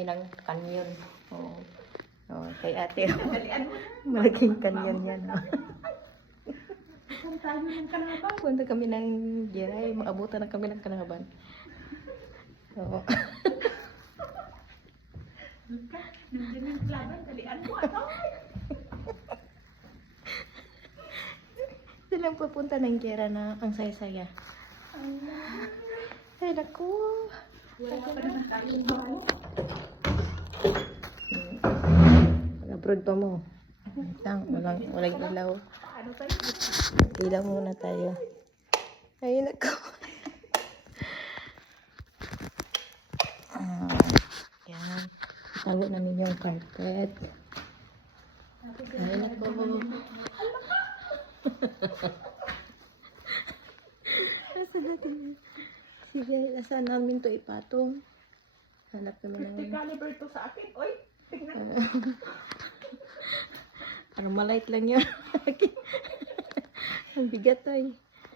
Ilang kanyon. Oh. Oh, kay ate. Malaking kanyon yan. Oh. Punta kami ng Giray, maabutan na kami ng Kanaban. Oo. Nandiyan yung laban, dalian mo ito. Silang pupunta ng Gira na ang saya-saya. Ay, naku. Wala pa naman tayong balo. Abroad pa mo. Walang ilaw. Paano tayo? Ilaw muna tayo. Ay, naku. Yan. Tago namin yung carpet. Ay, naku. Nasaan natin yun? Sige, nasaan namin to ipatong? Hanap kami 50 ng... caliber to sa akin. Oy, tingnan. Parang malight lang yun. Ang bigat ay.